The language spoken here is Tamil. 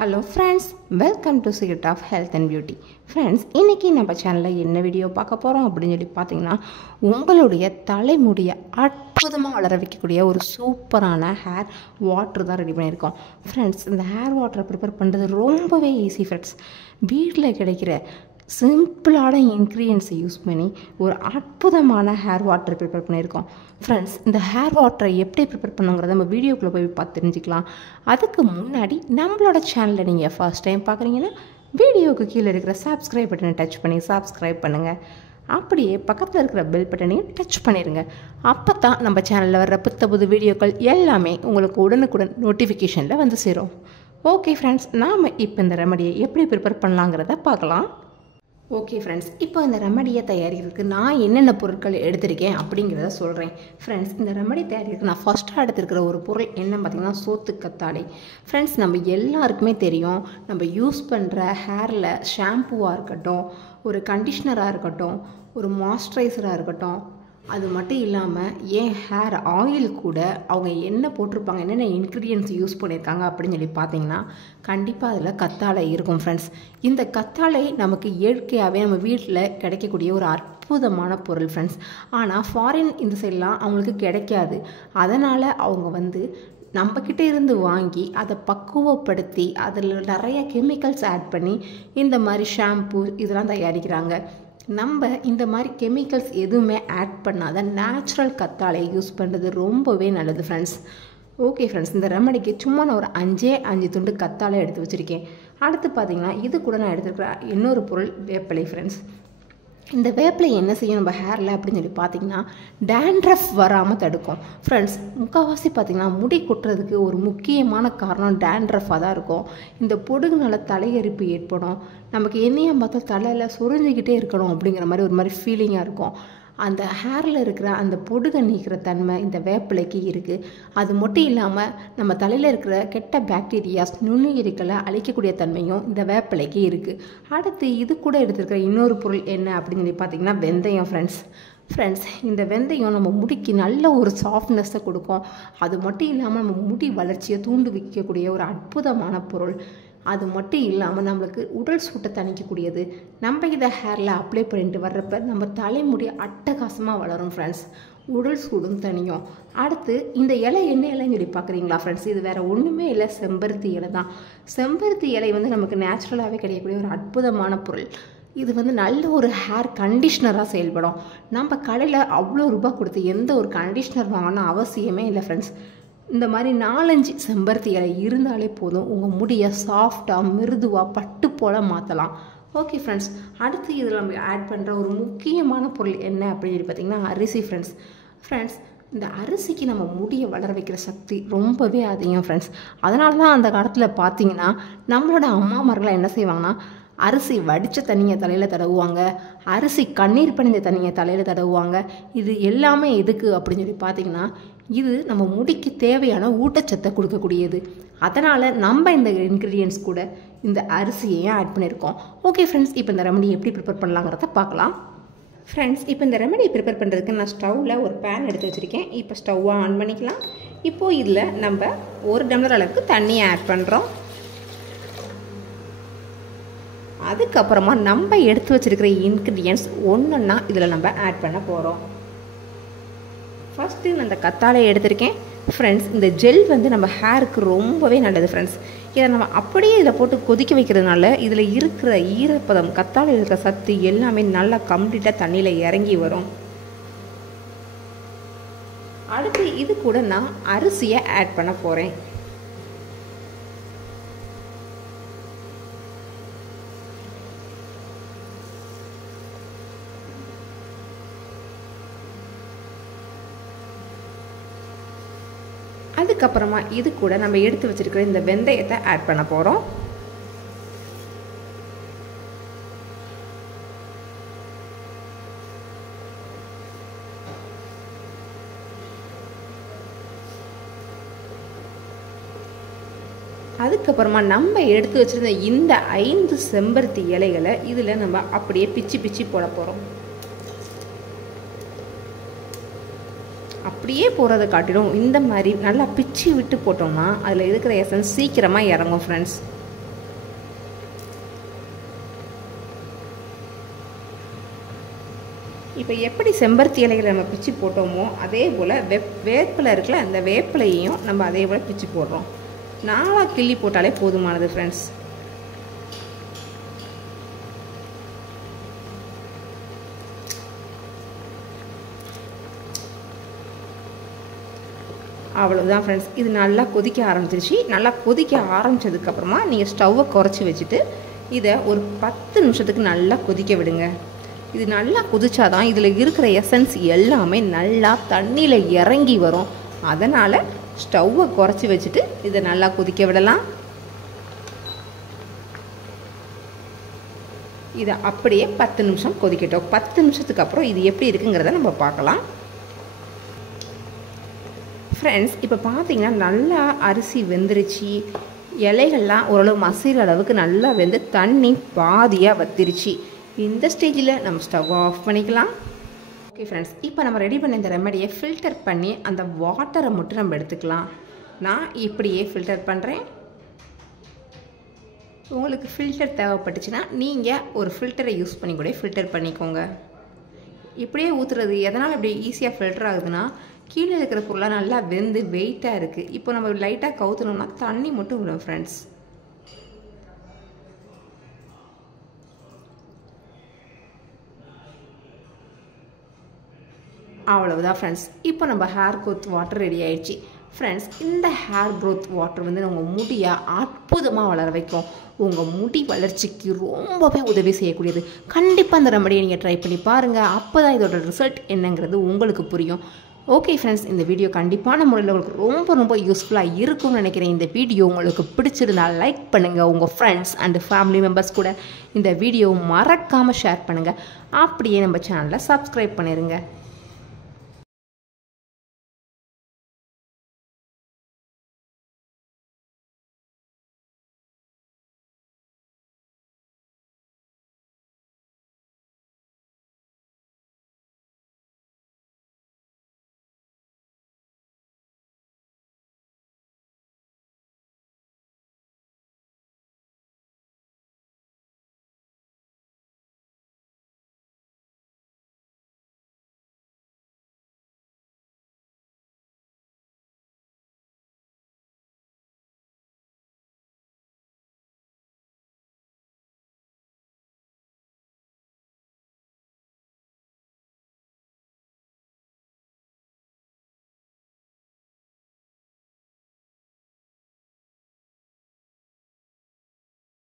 Hello friends, welcome to secret of health and beauty. Friends, இன்றைக்கி நம்ம சேனலில் என்ன வீடியோ பார்க்க போகிறோம் அப்படின்னு சொல்லி பார்த்தீங்கன்னா, உங்களுடைய தலைமுடியை அற்புதமாக வளர வைக்கக்கூடிய ஒரு சூப்பரான ஹேர் வாட்டர் தான் ரெடி பண்ணியிருக்கோம். ஃப்ரெண்ட்ஸ், இந்த ஹேர் வாட்டரை ப்ரிப்பேர் பண்ணுறது ரொம்பவே ஈஸி. ஃப்ரெண்ட்ஸ், வீட்டில் கிடைக்கிற சிம்பிளான இன்க்ரீடியன்ஸை யூஸ் பண்ணி ஒரு அற்புதமான ஹேர் வாட்டர் ப்ரிப்பேர் பண்ணியிருக்கோம். ஃப்ரெண்ட்ஸ், இந்த ஹேர் வாட்டரை எப்படி ப்ரிப்பேர் பண்ணுங்கிறத நம்ம வீடியோக்குள்ளே போய் பார்த்து தெரிஞ்சுக்கலாம். அதுக்கு முன்னாடி நம்மளோட சேனலில் நீங்கள் ஃபர்ஸ்ட் டைம் பார்க்குறீங்கன்னா வீடியோவுக்கு கீழே இருக்கிற சப்ஸ்கிரைப் பட்டனை டச் பண்ணி சப்ஸ்கிரைப் பண்ணுங்கள். அப்படியே பக்கத்தில் இருக்கிற பெல் பட்டனையும் டச் பண்ணிடுங்க. அப்போ தான் நம்ம சேனலில் வர்ற புது வீடியோக்கள் எல்லாமே உங்களுக்கு உடனுக்குடன் நோட்டிஃபிகேஷனில் வந்து சேரும். ஓகே ஃப்ரெண்ட்ஸ், நாம் இப்போ இந்த ரெமடியை எப்படி ப்ரிப்பேர் பண்ணலாங்கிறத பார்க்கலாம். ஓகே ஃப்ரெண்ட்ஸ், இப்போ இந்த ரெமடியை தயாரிக்கிறதுக்கு நான் என்னென்ன பொருட்கள் எடுத்திருக்கேன் அப்படிங்கிறத சொல்கிறேன். ஃப்ரெண்ட்ஸ், இந்த ரெமடி தயாரிக்கிறதுக்கு நான் ஃபஸ்ட்டாக எடுத்துருக்கிற ஒரு பொருள் என்ன பார்த்திங்கன்னா சோத்து கத்தாழை. ஃப்ரெண்ட்ஸ், நம்ம எல்லாருக்குமே தெரியும், நம்ம யூஸ் பண்ணுற ஹேரில் ஷாம்புவாக இருக்கட்டும், ஒரு கண்டிஷ்னராக இருக்கட்டும், ஒரு மாய்ஸ்சரைசராக இருக்கட்டும், அது மட்டும் இல்லாமல் ஏன் ஹேர் ஆயில் கூட அவங்க என்ன போட்டிருப்பாங்க, என்னென்ன இன்க்ரீடியன்ஸ் யூஸ் பண்ணியிருக்காங்க அப்படின்னு சொல்லி பார்த்தீங்கன்னா கண்டிப்பாக அதில் கத்தாழை இருக்கும். ஃப்ரெண்ட்ஸ், இந்த கத்தாழை நமக்கு இயற்கையாகவே நம்ம வீட்டில் கிடைக்கக்கூடிய ஒரு அற்புதமான பொருள். ஃப்ரெண்ட்ஸ், ஆனால் ஃபாரின் இந்த சைட்லாம் அவங்களுக்கு கிடைக்காது. அதனால் அவங்க நம்மக்கிட்ட இருந்து வாங்கி அதை பக்குவப்படுத்தி அதில் நிறைய கெமிக்கல்ஸ் ஆட் பண்ணி இந்த மாதிரி ஷாம்பு இதெல்லாம் தயாரிக்கிறாங்க. நம்ம இந்த மாதிரி கெமிக்கல்ஸ் எதுவுமே ஆட் பண்ணாத நேச்சுரல் கத்தாழையை யூஸ் பண்ணுறது ரொம்பவே நல்லது. ஃப்ரெண்ட்ஸ், ஓகே ஃப்ரெண்ட்ஸ், இந்த ரெமடிக்கு சும்மா நான் ஒரு 5 துண்டு கத்தாழை எடுத்து வச்சுருக்கேன். அடுத்து பார்த்திங்கன்னா இது கூட நான் எடுத்துருக்கிற இன்னொரு பொருள் வேப்பிலை. ஃப்ரெண்ட்ஸ், இந்த வேப்பிலை என்ன செய்யும் நம்ம ஹேரில் அப்படின்னு சொல்லி பார்த்தீங்கன்னா டேண்ட்ரஃப் வராமல் தடுக்கும். ஃப்ரெண்ட்ஸ், முக்கால்வாசி பார்த்திங்கன்னா முடி கொட்டுறதுக்கு ஒரு முக்கியமான காரணம் டேண்ட்ரஃபாக தான் இருக்கும். இந்த பொடுகுனால தலையரிப்பு ஏற்படும். நமக்கு என்னையா பார்த்தா தலையில் சொரிஞ்சிக்கிட்டே இருக்கணும் அப்படிங்கிற மாதிரி ஒரு மாதிரி ஃபீலிங்காக இருக்கும். அந்த ஹேரில் இருக்கிற அந்த பொடுகை நீக்கிற தன்மை இந்த வேப்பிலைக்கு இருக்குது. அது மட்டும் இல்லாமல் நம்ம தலையில் இருக்கிற கெட்ட பாக்டீரியாஸ் நுண்ணுயிரிகளை அழிக்கக்கூடிய தன்மையும் இந்த வேப்பிலைக்கு இருக்குது. அடுத்து இது கூட எடுத்துருக்கிற இன்னொரு பொருள் என்ன அப்படின்னு சொல்லி பார்த்தீங்கன்னா வெந்தயம். ஃப்ரெண்ட்ஸ், இந்த வெந்தயம் நம்ம முடிக்கு நல்ல ஒரு சாஃப்ட்னஸை கொடுக்கும். அது மட்டும் இல்லாமல் நம்ம முடி வளர்ச்சியை தூண்டு வைக்கக்கூடிய ஒரு அற்புதமான பொருள். அது மட்டும் இல்லாமல் நம்மளுக்கு உடல் சூட்டை தணிக்கக்கூடியது. நம்ம இதை ஹேரில் அப்ளை பண்ணிட்டு வர்றப்ப நம்ம தலைமுடி அட்டகாசமாக வளரும். ஃப்ரெண்ட்ஸ், உடல் சூடும் தனியும். அடுத்து இந்த இலை என்ன இலைன்னு சொல்லி பார்க்குறீங்களா ஃப்ரெண்ட்ஸ், இது வேறு ஒன்றுமே இல்லை, செம்பருத்தி இலை தான். செம்பருத்தி இலை நமக்கு நேச்சுரலாகவே கிடைக்கக்கூடிய ஒரு அற்புதமான பொருள். இது நல்ல ஒரு ஹேர் கண்டிஷ்னராக செயல்படும். நம்ம கடையில் அவ்வளோ ரூபாய் கொடுத்து எந்த ஒரு கண்டிஷ்னர் வாங்கணும் அவசியமே இல்லை. ஃப்ரெண்ட்ஸ், இந்த மாதிரி 4-5 செம்பருத்தி இலை இருந்தாலே போதும், உங்கள் முடியை சாஃப்டாக மிருதுவாக பட்டு போல் மாற்றலாம். ஓகே ஃப்ரெண்ட்ஸ், அடுத்து இதில் நம்ம ஆட் பண்ணுற ஒரு முக்கியமான பொருள் என்ன அப்படின்னு சொல்லி பார்த்திங்கன்னா அரிசி. ஃப்ரெண்ட்ஸ், இந்த அரிசிக்கு நம்ம முடியை வளர வைக்கிற சக்தி ரொம்பவே அதிகம். ஃப்ரெண்ட்ஸ், அதனால தான் அந்த காலத்தில் பார்த்திங்கன்னா நம்மளோட அம்மாமார்கள்லாம் என்ன செய்வாங்கன்னா அரிசி வடித்த தண்ணியை தலையில் தடவுவாங்க, அரிசி கண்ணீர் பணிந்த தண்ணியை தலையில் தடவுவாங்க. இது எல்லாமே எதுக்கு அப்படின்னு சொல்லி பார்த்திங்கன்னா இது நம்ம முடிக்கு தேவையான ஊட்டச்சத்தை கொடுக்கக்கூடியது. அதனால் நம்ம இந்த இன்க்ரீடியன்ஸ் கூட இந்த அரிசியையும் ஆட் பண்ணியிருக்கோம். ஓகே ஃப்ரெண்ட்ஸ், இப்போ இந்த ரெமடி எப்படி ப்ரிப்பேர் பண்ணலாங்கிறத பார்க்கலாம். ஃப்ரெண்ட்ஸ், இப்போ இந்த ரெமடி ப்ரிப்பேர் பண்ணுறதுக்கு நான் ஸ்டவ்வில் ஒரு பேன் எடுத்து வச்சுருக்கேன். இப்போ ஸ்டவ்வை ஆன் பண்ணிக்கலாம். இப்போது இதில் நம்ம 1 டம்ளர் அளவுக்கு தண்ணியை ஆட் பண்ணுறோம். அதுக்கப்புறமா நம்ம எடுத்து வச்சுருக்கிற இன்க்ரீடியன்ஸ் ஒன்றுன்னா இதில் நம்ம ஆட் பண்ண போகிறோம். ஃபஸ்ட்டு நான் இந்த கத்தாழையை எடுத்திருக்கேன். ஃப்ரெண்ட்ஸ், இந்த ஜெல் நம்ம ஹேருக்கு ரொம்பவே நல்லது. ஃப்ரெண்ட்ஸ், இதை நம்ம அப்படியே இதில் போட்டு கொதிக்க வைக்கிறதுனால இதில் இருக்கிற ஈரப்பதம், கத்தாழையில் இருக்கிற சத்து எல்லாமே நல்லா கம்ப்ளீட்டாக தண்ணியில் இறங்கி வரும். அடுத்து இது கூட நான் அரிசியை ஆட் பண்ண போகிறேன். அதுக்கப்புறமா இது கூட நம்ம எடுத்து வச்சிருக்கிற இந்த வெந்தயத்தை ஆட் பண்ண போகிறோம். அதுக்கப்புறமா நம்ம எடுத்து வச்சிருந்த இந்த 5 செம்பருத்தி இலைகளை இதில் நம்ம அப்படியே பிச்சு போட போகிறோம். அப்படியே போகிறத காட்டிலும் இந்த மாதிரி நல்லா பிச்சு விட்டு போட்டோம்னா அதில் இருக்கிற எசன்ஸ் சீக்கிரமாக இறங்கும். ஃப்ரெண்ட்ஸ், இப்போ எப்படி செம்பருத்தி இலைகளை நம்ம பிச்சு போட்டோமோ அதே போல் வேப்பிலை இருக்குல்ல, அந்த வேப்பிலையும் நம்ம அதே போல் பிச்சு போடுறோம். 4 கிள்ளி போட்டாலே போதுமானது ஃப்ரெண்ட்ஸ். அவ்வளோதான் ஃப்ரெண்ட்ஸ். இது நல்லா கொதிக்க ஆரம்பிச்சிருச்சு. நல்லா கொதிக்க ஆரம்பித்ததுக்கப்புறமா நீங்கள் ஸ்டவ்வை குறைச்சி வச்சுட்டு இதை ஒரு 10 நிமிஷத்துக்கு நல்லா கொதிக்க விடுங்க. இது நல்லா கொதிச்சாதான் இதில் இருக்கிற எசன்ஸ் எல்லாமே நல்லா தண்ணியில் இறங்கி வரும். அதனால் ஸ்டவ்வை குறைச்சி வச்சுட்டு இதை நல்லா கொதிக்க விடலாம். இதை அப்படியே 10 நிமிஷம் கொதிக்கட்டும். 10 நிமிஷத்துக்கு அப்புறம் இது எப்படி இருக்குங்கிறத நம்ம பார்க்கலாம். ஃப்ரெண்ட்ஸ், இப்போ பார்த்தீங்கன்னா நல்லா அரிசி வெந்துருச்சு. இலைகள்லாம் ஓரளவு மசிற அளவுக்கு நல்லா வெந்து தண்ணி பாதியாக வத்திருச்சு. இந்த ஸ்டேஜில் நம்ம ஸ்டவ் ஆஃப் பண்ணிக்கலாம். ஓகே ஃப்ரெண்ட்ஸ், இப்போ நம்ம ரெடி பண்ண இந்த ரெமடியை ஃபில்டர் பண்ணி அந்த வாட்டரை மட்டும் நம்ம எடுத்துக்கலாம். நான் இப்படியே ஃபில்டர் பண்ணுறேன். உங்களுக்கு ஃபில்டர் தேவைப்பட்டுச்சுன்னா நீங்கள் ஒரு ஃபில்டரை யூஸ் பண்ணி கூட ஃபில்டர் பண்ணிக்கோங்க. இப்படியே ஊற்றுறது எதனால் இப்படி ஈஸியாக ஃபில்டர் ஆகுதுன்னா, கீழே இருக்கிற பொருளாக நல்லா வெந்து வெயிட்டாக இருக்குது. இப்போ நம்ம லைட்டாக கவுத்துனோம்னா தண்ணி மட்டும் விடும் ஃப்ரெண்ட்ஸ். அவ்வளவுதான் ஃப்ரெண்ட்ஸ். இப்போ நம்ம ஹேர் க்ரோத் வாட்டர் ரெடி ஆயிடுச்சு. ஃப்ரெண்ட்ஸ், இந்த ஹேர் க்ரோத் வாட்டர் வந்து உங்கள் முடியை அற்புதமாக வளர வைக்கும். உங்கள் முடி வளர்ச்சிக்கு ரொம்பவே உதவி செய்யக்கூடியது. கண்டிப்பாக அந்த ரெமடியை நீங்கள் ட்ரை பண்ணி பாருங்கள். அப்போ தான் இதோட ரிசல்ட் என்னங்கிறது உங்களுக்கு புரியும். ஓகே ஃப்ரெண்ட்ஸ், இந்த வீடியோ கண்டிப்பான முறையில் உங்களுக்கு ரொம்ப யூஸ்ஃபுல்லாக இருக்கும்னு நினைக்கிறேன். இந்த வீடியோ உங்களுக்கு பிடிச்சிருந்தால் லைக் பண்ணுங்கள். உங்கள் ஃப்ரெண்ட்ஸ் அண்ட் ஃபேமிலி மெம்பர்ஸ் கூட இந்த வீடியோ மறக்காமல் ஷேர் பண்ணுங்கள். அப்படியே நம்ம சேனலை சப்ஸ்கிரைப் பண்ணிடுங்க.